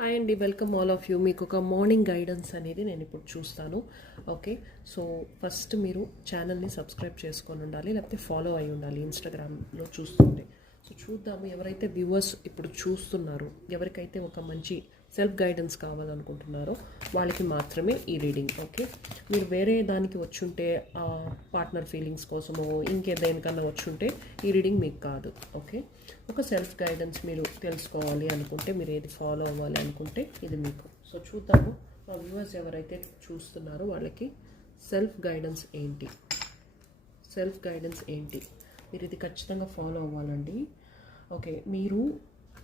Hi అండి, welcome all of you. మీకు ఒక మార్నింగ్ గైడెన్స్ అనేది నేను ఇప్పుడు చూస్తాను. ఓకే, సో ఫస్ట్ మీరు ఛానల్ని సబ్స్క్రైబ్ చేసుకొని ఉండాలి, లేకపోతే ఫాలో అయి ఉండాలి ఇన్స్టాగ్రామ్లో చూస్తుంటే. సో చూద్దాము, ఎవరైతే వ్యూవర్స్ ఇప్పుడు చూస్తున్నారో, ఎవరికైతే ఒక మంచి సెల్ఫ్ గైడెన్స్ కావాలనుకుంటున్నారో వాళ్ళకి మాత్రమే ఈ రీడింగ్. ఓకే, మీరు వేరే దానికి వచ్చుంటే పార్ట్నర్ ఫీలింగ్స్ కోసమో ఇంకేదేనికన్నా వచ్చుంటే ఈ రీడింగ్ మీకు కాదు. ఓకే, ఒక సెల్ఫ్ గైడెన్స్ మీరు తెలుసుకోవాలి అనుకుంటే, మీరు ఏది ఫాలో అవ్వాలి అనుకుంటే ఇది మీకు. సో చూద్దాము, మా వ్యూవర్స్ ఎవరైతే చూస్తున్నారో వాళ్ళకి సెల్ఫ్ గైడెన్స్ ఏంటి, మీరు ఇది ఖచ్చితంగా ఫాలో అవ్వాలండి.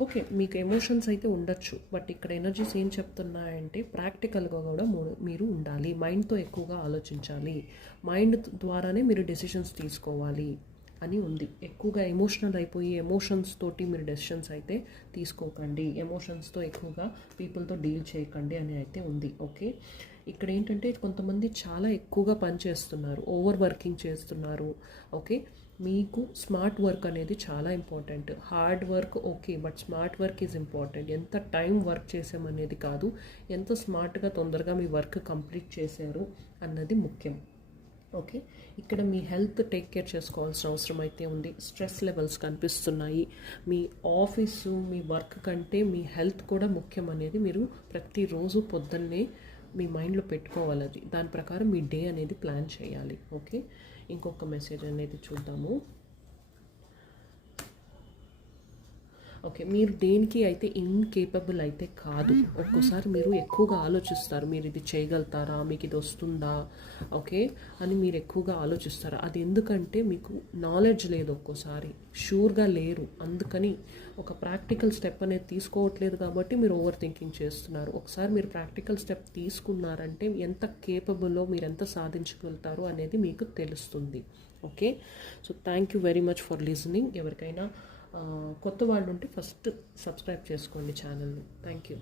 ఓకే, మీకు ఎమోషన్స్ అయితే ఉండొచ్చు, బట్ ఇక్కడ ఎనర్జీస్ ఏం చెప్తున్నాయంటే ప్రాక్టికల్గా కూడా మీరు ఉండాలి, మైండ్తో ఎక్కువగా ఆలోచించాలి, మైండ్ ద్వారానే మీరు డెసిషన్స్ తీసుకోవాలి అని ఉంది. ఎక్కువగా ఎమోషనల్ అయిపోయి ఎమోషన్స్ తోటి మీరు డెసిషన్స్ అయితే తీసుకోకండి, ఎమోషన్స్తో ఎక్కువగా పీపుల్తో డీల్ చేయకండి అని అయితే ఉంది. ఓకే, ఇక్కడ ఏంటంటే కొంతమంది చాలా ఎక్కువగా పని చేస్తున్నారు, ఓవర్ వర్కింగ్ చేస్తున్నారు. ఓకే, మీకు స్మార్ట్ వర్క్ అనేది చాలా important. Hard work okay, but smart work is important. ఎంత టైం వర్క్ చేసామనేది కాదు, ఎంత స్మార్ట్గా తొందరగా మీ వర్క్ కంప్లీట్ చేశారు అన్నది ముఖ్యం. ఓకే, ఇక్కడ మీ హెల్త్ టేక్ కేర్ చేసుకోవాల్సిన అవసరం అయితే ఉంది. స్ట్రెస్ లెవెల్స్ కనిపిస్తున్నాయి. మీ ఆఫీసు, మీ వర్క్ కంటే మీ హెల్త్ కూడా ముఖ్యం అనేది మీరు ప్రతిరోజు పొద్దున్నే మీ మైండ్లో పెట్టుకోవాలి. అది దాని ప్రకారం మీ డే అనేది ప్లాన్ చేయాలి. ఓకే, ఇంకొక మెసేజ్ అనేది చూద్దాము. ఓకే, మీరు దేనికి అయితే ఇన్కేపబుల్ అయితే కాదు. ఒక్కోసారి మీరు ఎక్కువగా ఆలోచిస్తారు, మీరు ఇది చేయగలుగుతారా, మీకు ఇది వస్తుందా, ఓకే అని మీరు ఎక్కువగా ఆలోచిస్తారు. అది ఎందుకంటే మీకు నాలెడ్జ్ లేదు, ఒక్కోసారి షూర్గా లేరు, అందుకని ఒక ప్రాక్టికల్ స్టెప్ అనేది తీసుకోవట్లేదు కాబట్టి మీరు ఓవర్ థింకింగ్ చేస్తున్నారు. ఒకసారి మీరు ప్రాక్టికల్ స్టెప్ తీసుకున్నారంటే ఎంత కేపబుల్లో, మీరు ఎంత సాధించగలుగుతారో అనేది మీకు తెలుస్తుంది. Okay, so thank you very much for listening. ఎవరికైనా కొత్త వాళ్ళు ఉంటే ఫస్ట్ సబ్స్క్రైబ్ చేసుకోండి ఛానల్ని. Thank you.